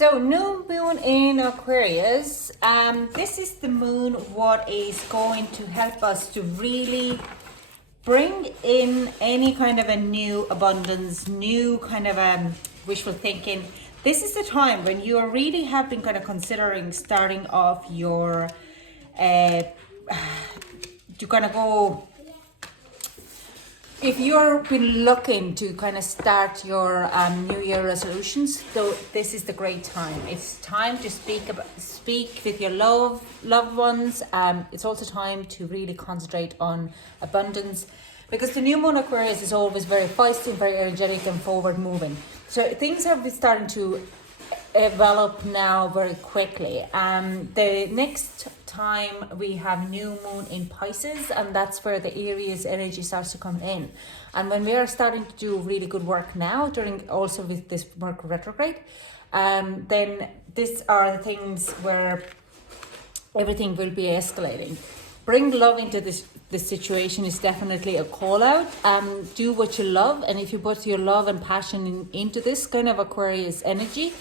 So new moon in Aquarius, this is the moon what is going to help us to really bring in any kind of a new abundance, new kind of wishful thinking. This is the time when you are really have been kind of considering starting off your, you're gonna go, if you've been looking to kind of start your New Year resolutions, so this is the great time. It's time to speak with your loved ones. It's also time to really concentrate on abundance, because the new moon Aquarius is always very feisty, very energetic, and forward moving. So things have been starting to develop now very quickly. The next time we have new moon in Pisces, and that's where the Aries energy starts to come in. And when we are starting to do really good work now, during also with this Mercury retrograde, then these are the things where everything will be escalating. Bring love into this situation is definitely a call out. Do what you love, and if you put your love and passion into this kind of Aquarius energy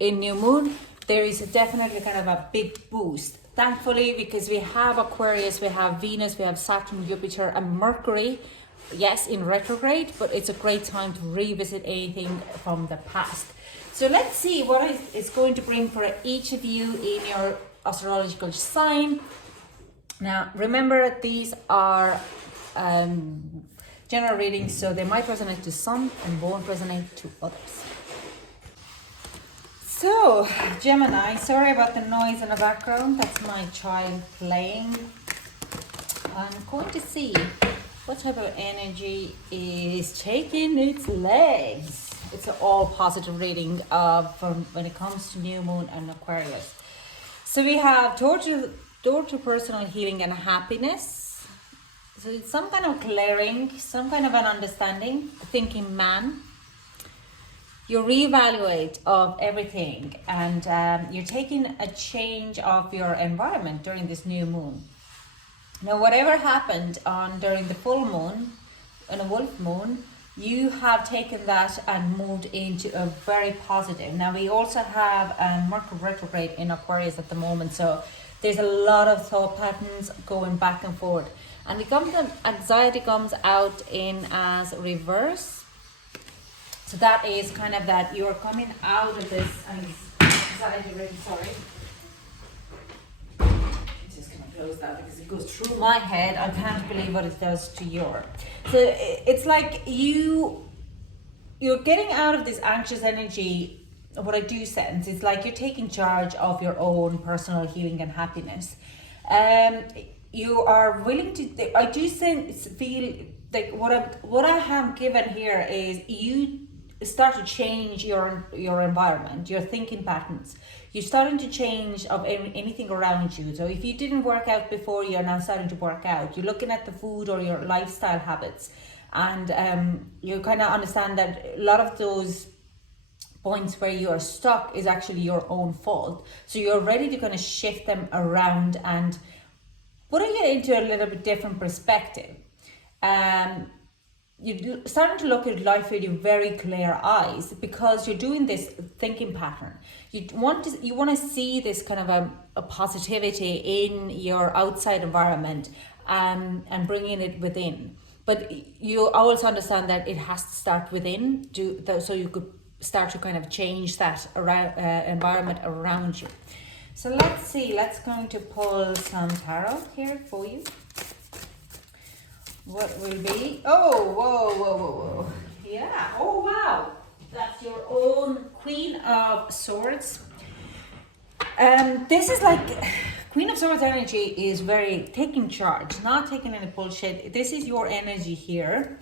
in new moon, there is definitely kind of a big boost. Thankfully, because we have Aquarius, we have Venus, we have Saturn, Jupiter, and Mercury, yes, in retrograde, but it's a great time to revisit anything from the past. So let's see what it's going to bring for each of you in your astrological sign. Now, remember, these are general readings, so they might resonate to some and won't resonate to others. So, Gemini, sorry about the noise in the background. That's my child playing. I'm going to see what type of energy is taking its legs. It's an all positive reading from when it comes to new moon and Aquarius. So we have door to personal healing and happiness. So it's some kind of clearing, some kind of an understanding, thinking man. You reevaluate of everything, and you're taking a change of your environment during this new moon. Now, whatever happened during the full moon and a wolf moon, you have taken that and moved into a very positive. Now, we also have Mercury retrograde in Aquarius at the moment, so there's a lot of thought patterns going back and forth. And anxiety comes out in as reverse. So that is kind of that you're coming out of this anxiety ring, sorry. I'm just going to close that because it goes through my head. I can't believe what it does to your. So it's like you're getting out of this anxious energy. What I do sense is like you're taking charge of your own personal healing and happiness. You are willing to, I do feel like what I have given here is you start to change your environment, your thinking patterns. You're starting to change of anything around you. So if you didn't work out before, you're now starting to work out. You're looking at the food or your lifestyle habits, and you kind of understand that a lot of those points where you are stuck is actually your own fault. So you're ready to kind of shift them around and putting it into a little bit different perspective. You're starting to look at life with your very clear eyes, because you're doing this thinking pattern. You want to see this kind of a positivity in your outside environment, and bringing it within. But you always understand that it has to start within, so you could start to kind of change that environment around you. So let's see. Let's going to pull some tarot here for you. What will be? Oh, whoa. Yeah. Oh, wow. That's your own Queen of Swords. This is like Queen of Swords energy is very taking charge, not taking any bullshit. This is your energy here.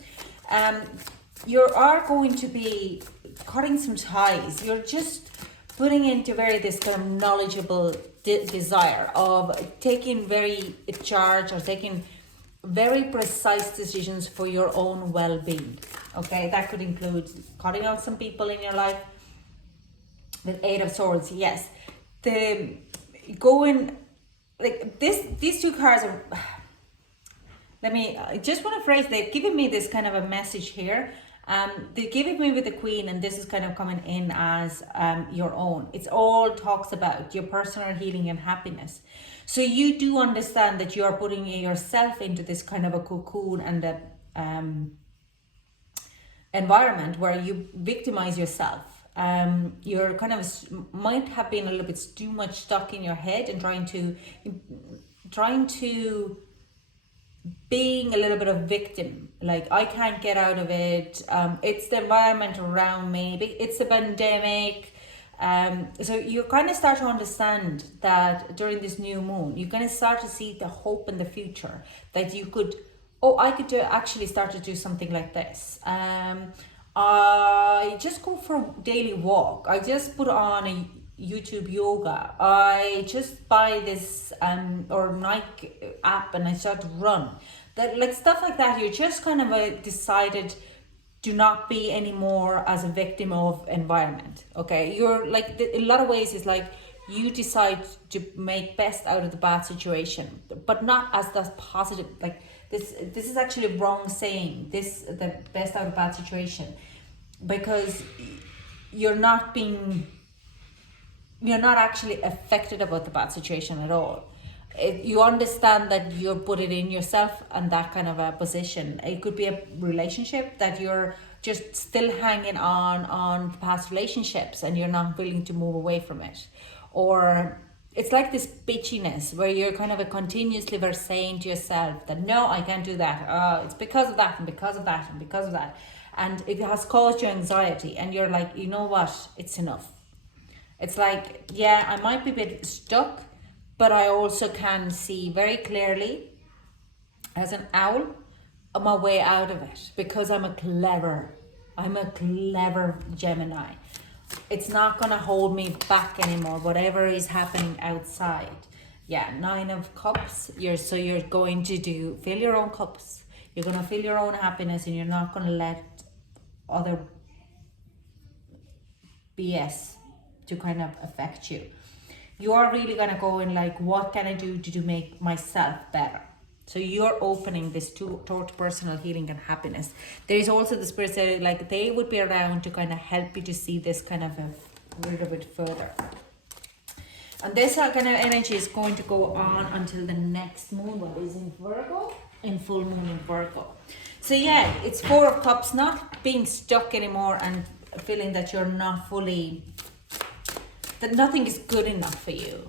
You are going to be cutting some ties. You're just putting into this kind of knowledgeable desire of taking very charge, or taking very precise decisions for your own well-being. Okay, that could include cutting out some people in your life. With Eight of Swords, yes, these two cards are, I just want to phrase, they've given me this kind of a message here, The Give It Me with the Queen, and this is kind of coming in as your own. It's all talks about your personal healing and happiness. So you do understand that you are putting yourself into this kind of a cocoon and a environment where you victimize yourself. You're kind of might have been a little bit too much stuck in your head and trying to being a little bit of victim, like I can't get out of it, it's the environment around me, it's the pandemic. So you kind of start to understand that during this new moon you're going to start to see the hope in the future, that you could, I could actually start to do something like this. I just go for a daily walk, I just put on a YouTube yoga, I just buy this or Nike app and I start to run, that like stuff like that. You're just kind of decided to not be anymore as a victim of environment. Okay, you're like, in a lot of ways it's like you decide to make best out of the bad situation, but not as the positive, like this is actually wrong saying this, the best out of bad situation, because you're not actually affected about the bad situation at all. You understand that you're put it in yourself and that kind of a position. It could be a relationship that you're just still hanging on past relationships and you're not willing to move away from it. Or it's like this bitchiness where you're kind of continuously saying to yourself that no, I can't do that. It's because of that and because of that and because of that. And it has caused you anxiety and you're like, you know what, it's enough. It's like, yeah, I might be a bit stuck, but I also can see very clearly as an owl my way out of it, because I'm a clever Gemini. It's not gonna hold me back anymore, whatever is happening outside. Yeah, 9 of Cups, you're going to fill your own cups. You're gonna feel your own happiness and you're not gonna let other BS to kind of affect you. You are really gonna go in like, what can I do to make myself better? So you're opening this toward personal healing and happiness. There is also the spirit that like they would be around to kind of help you to see this kind of a little bit further. And this kind of energy is going to go on until the next moon, what is in Virgo, in full moon in Virgo. So yeah, it's 4 of Cups, not being stuck anymore and feeling that you're not fully, that nothing is good enough for you.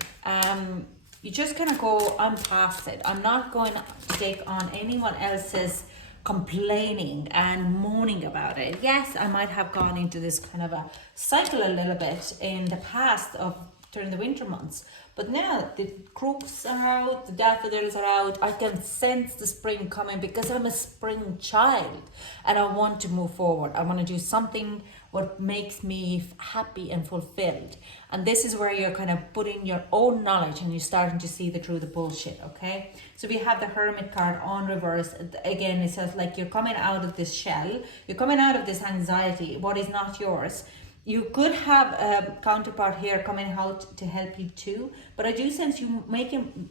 You just kind of go, I'm past it. I'm not going to take on anyone else's complaining and moaning about it. Yes, I might have gone into this kind of a cycle a little bit in the past of during the winter months, but now the crooks are out, the daffodils are out. I can sense the spring coming because I'm a spring child and I want to move forward. I want to do something what makes me happy and fulfilled. And this is where you're kind of putting your own knowledge and you're starting to see through the bullshit, okay? So we have the Hermit card on reverse. Again, it says like you're coming out of this shell, you're coming out of this anxiety, what is not yours. You could have a counterpart here coming out to help you too, but I do sense you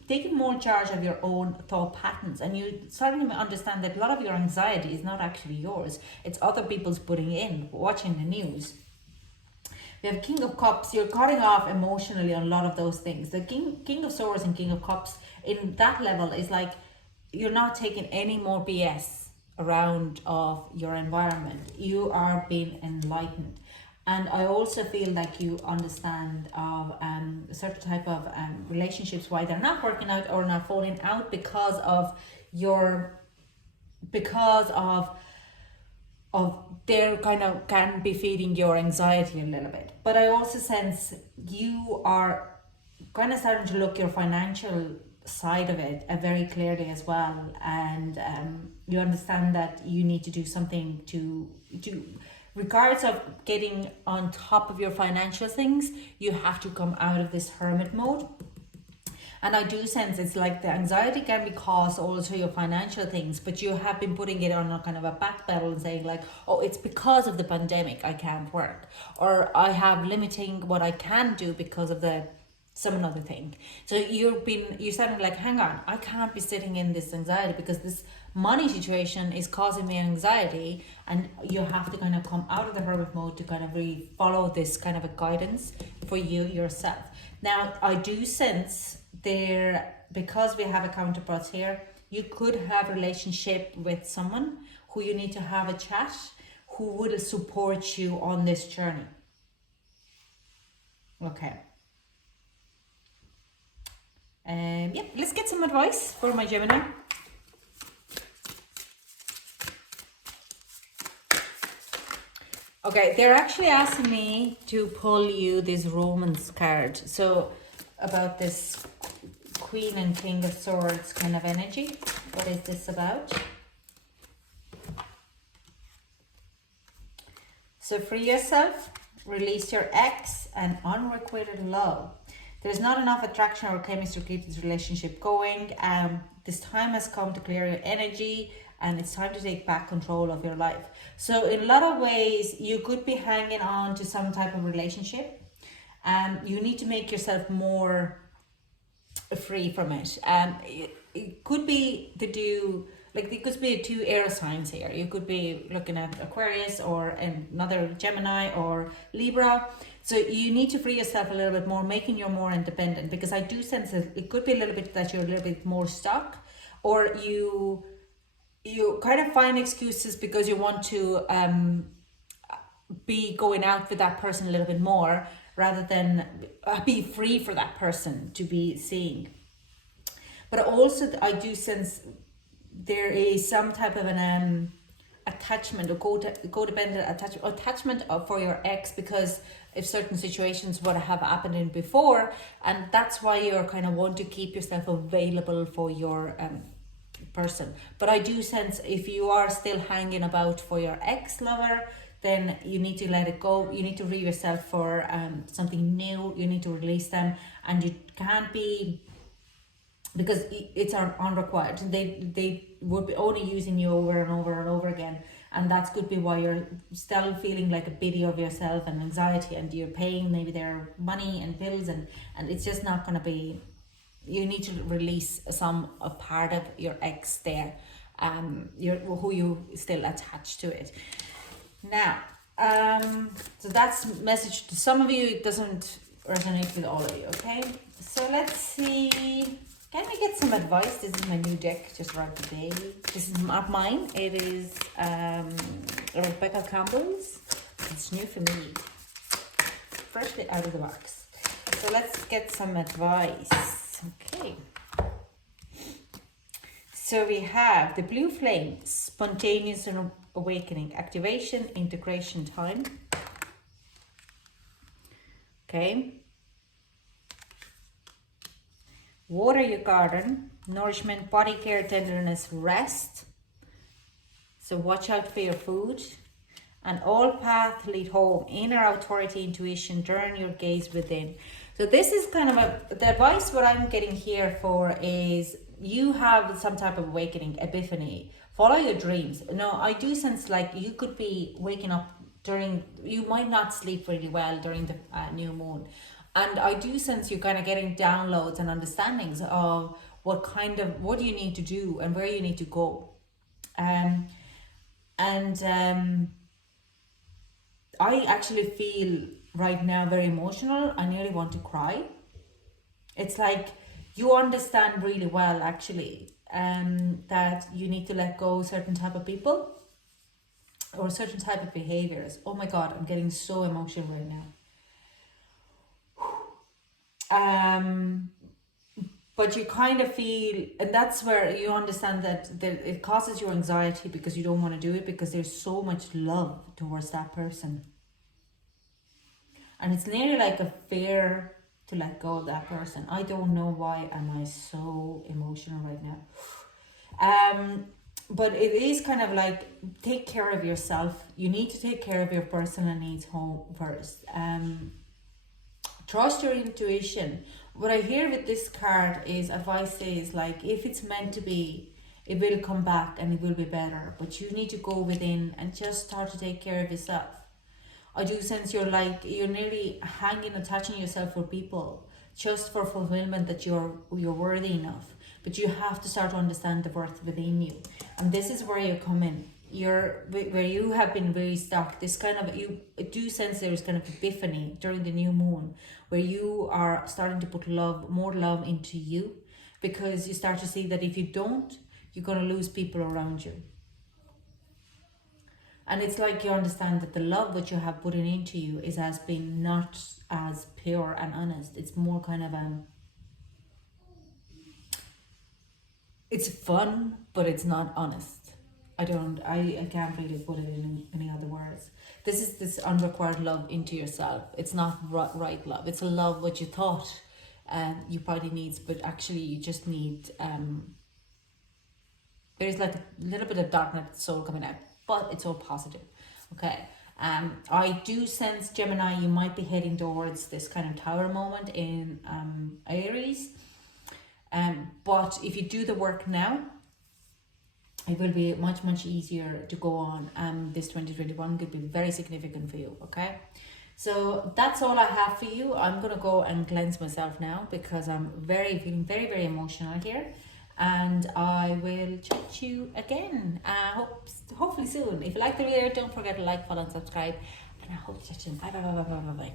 taking more charge of your own thought patterns, and you starting to understand that a lot of your anxiety is not actually yours. It's other people's putting in, watching the news. We have King of Cups. You're cutting off emotionally on a lot of those things. The King of Swords and King of Cups in that level is like you're not taking any more BS around of your environment. You are being enlightened. And I also feel like you understand of a certain type of relationships, why they're not working out or not falling out because of they're kind of can be feeding your anxiety a little bit. But I also sense you are kind of starting to look your financial side of it very clearly as well, and you understand that you need to do something to regardless of getting on top of your financial things, you have to come out of this hermit mode. And I do sense it's like the anxiety can be caused also your financial things, but you have been putting it on a kind of a back pedal and saying like, oh, it's because of the pandemic I can't work, or I have limiting what I can do because of the some other thing. So you're starting like, hang on, I can't be sitting in this anxiety because this money situation is causing me anxiety, and you have to kind of come out of the hermit mode to kind of really follow this kind of a guidance for you yourself. Now, I do sense there, because we have a counterparts here, you could have a relationship with someone who you need to have a chat, who would support you on this journey. Okay. Yeah, let's get some advice for my Gemini. Okay, they're actually asking me to pull you this Romance card. So about this Queen and King of Swords kind of energy. What is this about? So free yourself, release your ex, and unrequited love. There's not enough attraction or chemistry to keep this relationship going. This time has come to clear your energy, and it's time to take back control of your life. So in a lot of ways, you could be hanging on to some type of relationship. You need to make yourself more free from it. It could be to do, like, there could be two air signs here. You could be looking at Aquarius or another Gemini or Libra. So you need to free yourself a little bit more, making you more independent, because I do sense that it could be a little bit that you're a little bit more stuck, or you kind of find excuses because you want to be going out with that person a little bit more, rather than be free for that person to be seeing. But also I do sense there is some type of an attachment or codependent attachment for your ex, because if certain situations would have happened in before, and that's why you're kind of want to keep yourself available for your person. But I do sense if you are still hanging about for your ex-lover, then you need to let it go. You need to free yourself for something new. You need to release them, and you can't be, because it's unrequired. They would be only using you over and over and over again, and that could be why you're still feeling like a biddy of yourself and anxiety, and you're paying maybe their money and bills, and it's just not going to be. You need to release a part of your ex there, who you still attached to it. Now, so that's message to some of you. It doesn't resonate with all of you. Okay, so let's see. Can we get some advice? This is my new deck just right today. This is not mine. It is Rebecca Campbell's. It's new for me. Freshly out of the box. So let's get some advice. Okay. So we have the blue flame, spontaneous and awakening, activation, integration time. Okay. Water your garden, nourishment, body care, tenderness, rest. So watch out for your food. And all paths lead home, inner authority, intuition, turn your gaze within. So this is kind of the advice what I'm getting here for is you have some type of awakening, epiphany. Follow your dreams. No, I do sense like you could be waking up you might not sleep really well during the new moon. And I do sense you kind of getting downloads and understandings of what do you need to do and where you need to go. I actually feel right now very emotional. I nearly want to cry. It's like you understand really well actually that you need to let go certain type of people or certain type of behaviors. Oh my God, I'm getting so emotional right now. But you kind of feel, and that's where you understand that it causes you anxiety because you don't want to do it because there's so much love towards that person. And it's nearly like a fear to let go of that person. I don't know why am I so emotional right now. But it is kind of like, take care of yourself. You need to take care of your personal needs home first. Trust your intuition. What I hear with this card is advice is like, if it's meant to be, it will come back and it will be better. But you need to go within and just start to take care of yourself. I do sense you're nearly attaching yourself for people just for fulfillment that you're worthy enough. But you have to start to understand the worth within you, and this is where you come in. Where you have been very stuck. This kind of, you do sense there is kind of epiphany during the new moon, where you are starting to put more love into you, because you start to see that if you don't, you're going to lose people around you. And it's like you understand that the love that you have put into you has been not as pure and honest. It's more kind of it's fun, but it's not honest. I can't really put it in any other words. This is this unrequired love into yourself. It's not right love. It's a love what you thought you probably needs, but actually you just need, there's like a little bit of dark night soul coming out, but it's all positive. Okay. I do sense, Gemini, you might be heading towards this kind of tower moment in Aries. But if you do the work now, it will be much easier to go on. This 2021 could be very significant for you. Okay, so that's all I have for you. I'm gonna go and cleanse myself now, because I'm feeling very emotional here, and I will chat to you again. Hopefully soon. If you like the video, don't forget to like, follow, and subscribe. And I hope to chat to you. Bye.